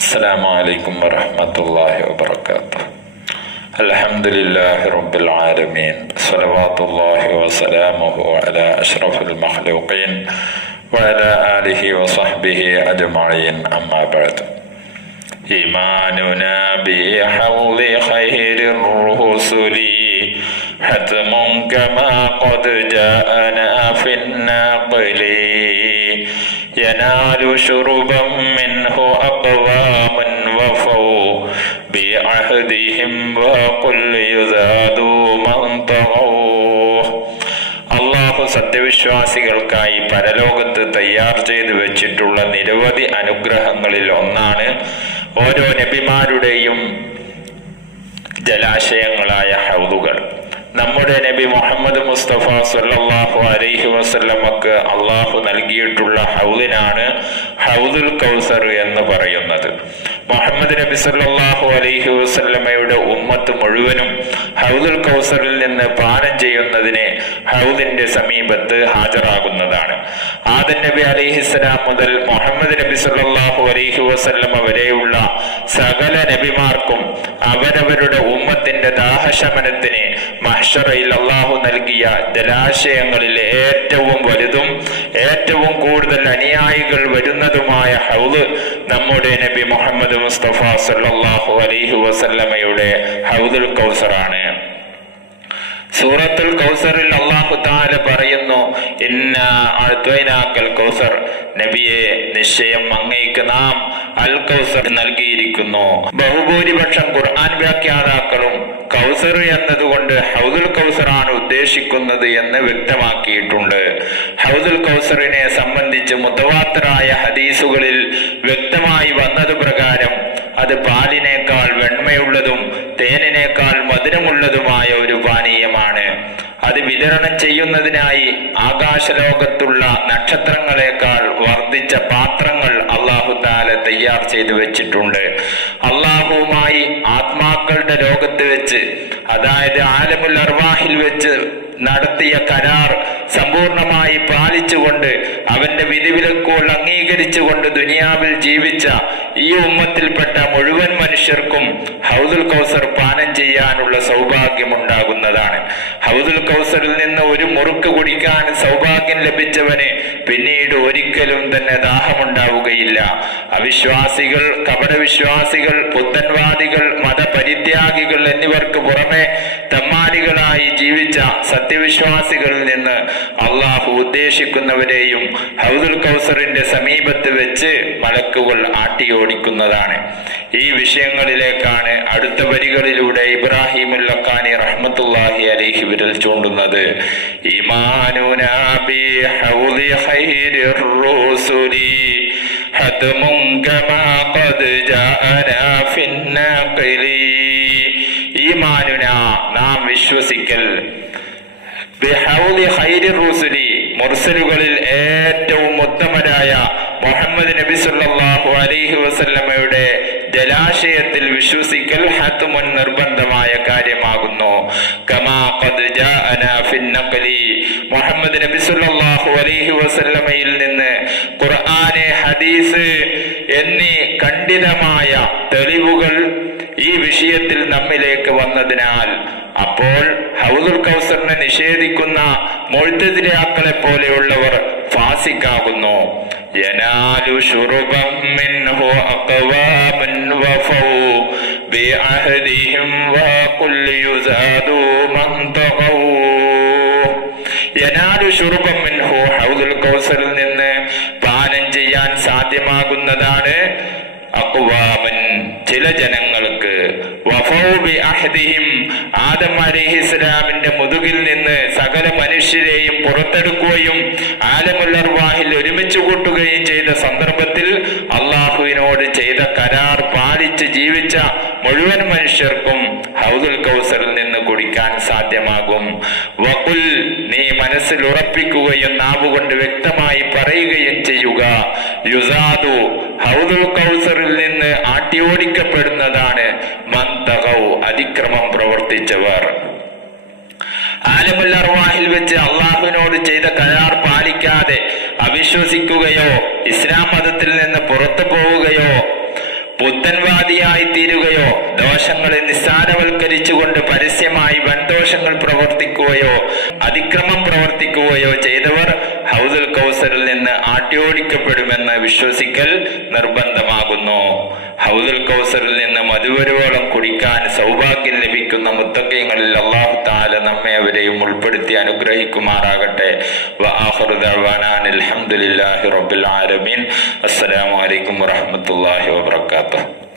السلام عليكم ورحمة الله وبركاته. الحمد لله رب العالمين، صلوات الله وسلامه على أشرف المخلوقين وعلى آله وصحبه أجمعين، أما بعد. إيماننا بحوض خير الرسل حتم كما قد جاءنا في النقل، ينال شربا منه أقوام وفوا بعهدهم وقل يزادوا من طغوا. അള്ളാഹു സത്യവിശ്വാസികൾക്കായി പരലോകത്ത് തയ്യാർ ചെയ്തു വെച്ചിട്ടുള്ള നിരവധി അനുഗ്രഹങ്ങളിൽ ഒന്നാണ് ഓരോ നബിമാരുടെയും ജലാശയങ്ങളായ ഹൗദുകൾ. നമ്മുടെ നബി മുഹമ്മദ് മുസ്തഫ സല്ലല്ലാഹു അലൈഹി വസല്ലമക്ക് അള്ളാഹു നൽകിയിട്ടുള്ള ഹൗദിനാണ് ഹൗദുൽ കൗസർ എന്ന് പറയുന്നത്. മുഹമ്മദ് നബി സല്ലല്ലാഹു അലൈഹി വസല്ലമയുടെ ഉമ്മത്ത് മുഴുവനും ഹൗദുൽ കൗസറിൽ നിന്ന് പാനം ചെയ്യുന്നതിന് ഹൗദിന്റെ സമീപത്ത് ഹാജരാകുന്നതാണ്. ആദം നബി അലൈഹിസ്സലാം മുതൽ മുഹമ്മദ് നബി സല്ലല്ലാഹു അലൈഹി വസല്ലമ വരെയുള്ള സകല നബിമാർക്കും അവരവരുടെ ഉമ്മത്തിന്റെ ദാഹശമനത്തിന് മഹ്ശറയിൽ അള്ളാഹു നൽകിയ ജലാശയങ്ങളിൽ ഏറ്റവും വലുതും ഏറ്റവും കൂടുതൽ അനുയായികൾ വരുന്നതുമായ ഹൗദ് നമ്മുടെ നബി മുഹമ്മദ് മുസ്തഫ സല്ലല്ലാഹു അലൈഹി വസല്ലമയുടെ ഹൗദുൽ കൗസറാണ്. സൂറത്തുൽ കൗസറിൽ അല്ലാഹു തആല പറയുന്നു, ഇന്നാ അഅ്തൈനാക്കൽ കൗസർ, നബിയെ നിശ്ചയം അങ്ങേക്ക് നാം അൽ കൗസർ നൽകിയിരിക്കുന്നു. ബഹുഭൂരിപക്ഷം ഖുർആൻ വ്യാഖ്യാതാക്കളും കൗസർ എന്നതുകൊണ്ട് ഹൗദുൽ കൗസറാണ് ഉദ്ദേശിക്കുന്നത് എന്ന് വ്യക്തമാക്കിയിട്ടുണ്ട്. ഹൗദുൽ കൗസറിനെ സംബന്ധിച്ച് മുതവാത്തിറായ ഹദീസുകളിൽ വ്യക്തമായി വന്നത് പ്രകാരം അത് പാലിനേക്കാൾ വെണ്മയുള്ളതും തേനിനേക്കാൾ മധുരമുള്ളതുമായ ഒരു പാനീയമാണ്. അത് വിതരണം ചെയ്യുന്നതിനായി ആകാശലോകത്തുള്ള നക്ഷത്രങ്ങളെക്കാൾ വർദ്ധിച്ച പാത്രങ്ങൾ അല്ലാഹു തആല തയ്യാർ ചെയ്തു വെച്ചിട്ടുണ്ട്. അല്ലാഹുവുമായി ആത്മാക്കളുടെ ലോകത്ത് വെച്ച്, അതായത് ആലമുൽ അർവാഹിൽ വെച്ച് നടത്തിയ കരാർ സമ്പൂർണമായി പാലിച്ചുകൊണ്ട് അവന്റെ വിധിവിലക്കുകൾ അംഗീകരിച്ചുകൊണ്ട് ദുനിയാവിൽ ജീവിച്ച ഈ ഉമ്മത്തിൽപ്പെട്ട മുഴുവൻ മനുഷ്യർക്കും ഹൗദുൽ കൗസർ പാനം ചെയ്യാനുള്ള സൗഭാഗ്യമുണ്ടാകുന്നതാണ്. ഹൗദുൽ കൗസറിൽ നിന്ന് ഒരു മുറുക്ക് കുടിക്കാൻ സൗഭാഗ്യം ലഭിച്ചവന് പിന്നീട് ഒരിക്കലും തന്നെ ദാഹമുണ്ടാവുകയില്ല. അവിശ്വാസികൾ, കപടവിശ്വാസികൾ, പുത്തൻവാദികൾ, മതപരിത്യാഗികൾ എന്നിവർക്ക് പുറമെ തമ്മാടികളായി ജീവിച്ച സത്യവിശ്വാസികളിൽ നിന്ന് അള്ളാഹു ഉദ്ദേശിക്കുന്നവരെയും ഹൗദുൽ കൗസറിന്റെ സമീപത്ത് വെച്ച് മലക്കുകൾ ആട്ടിയോടിക്കുന്നതാണ്. ഈ വിഷയങ്ങളിലേക്കാണ് അടുത്ത വരികളിലൂടെ ഇബ്രാഹിമുൽ ലഖാനി റഹ്മത്തുള്ളാഹി അലൈഹി വിരൽ ചൂണ്ടുന്നത്. ഈമാനുനാ ബി ഹൗദി ഖൈരിർ റസൂലി ഹത്മുൻ കമാ ഖദ് ജാഅനാ ഫിൻ നഖലി. ഈമാനുന, നാം വിശ്വസിക്കൽ, ബിഹൗദി ഖൈരിർ റസൂലി, മുർസലുകളിൽ ഏറ്റവും ഉത്തമരായ മുഹമ്മദ് നബി സല്ലല്ലാഹു അലൈഹി വസല്ലമയുടെ ജലാശയത്തിൽ വിശ്വസിക്കൽ ഹത്മുൻ നിർബന്ധമായ കാര്യമാകുന്നു. കമാ ഖദ് ജാഅനാ ഫിൻ നഖലി, മുഹമ്മദ് നബി സല്ലല്ലാഹു അലൈഹി വസല്ലമയിൽ നിന്ന് ഖുർആന്, ഹദീസ് എന്നീ ഖണ്ഡിതമായ തെളിവുകൾ ഈ വിഷയത്തിൽ നമ്മിലേക്ക് വന്നതിനാൽ അപ്പോൾ ഹൗദുൽ കൗസറിനെ നിഷേധിക്കുന്ന മുഅ്തസിലികളെ പോലെയുള്ളവർ ഫാസിക്കാകുന്നു. യനാലു ശുർബം മിൻഹു അഖവാമൻ വഫൗ ബിഅഹദിഹിം വഖുൽ യുസാദു മൻ തഖൗ. യനാലു ശുർബം മിൻഹു, ഹൗദുൽ കൗസറിൽ നിന്ന് പാനം ചെയ്യാൻ സാധ്യമാകുന്നതാണ് അഖ്വാമൻ, ചില ജനങ്ങൾക്ക്, വഫൗ ബിഅഹദിഹിം, ആദം അലൈഹിസ്സലാമിന്റെ മുതുകിൽ നിന്ന് സകല മനുഷ്യരെയും പുറത്തെടുക്കുകയും ആലമുൽ അർവാഹിൽ ഒരുമിച്ച് കൂട്ടുകയും ചെയ്ത സന്ദർഭത്തിൽ അള്ളാഹുവിനോട് ചെയ്ത കരാർ പാലിച്ച് ജീവിച്ച മുഴുവൻ മനുഷ്യർക്കും ഹൗദുൽ കൗസറിൽ നിന്ന് കുടിക്കാൻ സാധ്യമാകും. വഖുൽ, നീ മനസ്സിൽ ഉറപ്പിക്കുകയും നാവുകൊണ്ട് വ്യക്തമായി പറയുകയും ചെയ്യുക. യുസാദു, ഹൗദുൽ കൗസറിൽ നിന്ന് ആട്ടിയോടിക്കപ്പെടുന്നതാണ് മൻ തഖൗ, അതിക്രമം പ്രവർത്തിച്ചവർ. ആലമുൽ അർവാഹിൽ വെച്ച് അള്ളാഹുവിനോട് ചെയ്ത കരാർ പാലിക്കാതെ അവിശ്വസിക്കുകയോ ഇസ്ലാം മതത്തിൽ നിന്ന് പുറത്തു പോവുകയോ പുത്തൻവാദിയായി തീരുകയോ ദോഷങ്ങളെ നിസ്സാരവൽക്കരിച്ചുകൊണ്ട് പരസ്യമായി വൻദോഷങ്ങൾ പ്രവർത്തിക്കുകയോ അതിക്രമം പ്രവർത്തിക്കുകയോ ചെയ്തവർ ഹൗദുൽ കൗസറിൽ നിന്ന് ആട്ടിയോടിക്കപ്പെടുമെന്ന് വിശ്വസിക്കൽ നിർബന്ധമാകുന്നു. ഹൗദുൽ കൗസറിൽ നിന്ന് മധുവരുവോളം കുടിക്കാൻ സൗഭാഗ്യം ലഭിക്കുന്ന മുത്തഖീങ്ങളിൽ അല്ലാഹു തആല നമ്മെ അവരെയും ഉൾപ്പെടുത്തി അനുഗ്രഹിക്കുമാറാകട്ടെ. വആഖിറു ദഅ്വാനാ അൽഹംദുലില്ലാഹി റബ്ബിൽ ആലമീൻ. അസ്സലാമു അലൈക്കും വറഹ്മത്തുള്ളാഹി വബറകാതുഹു.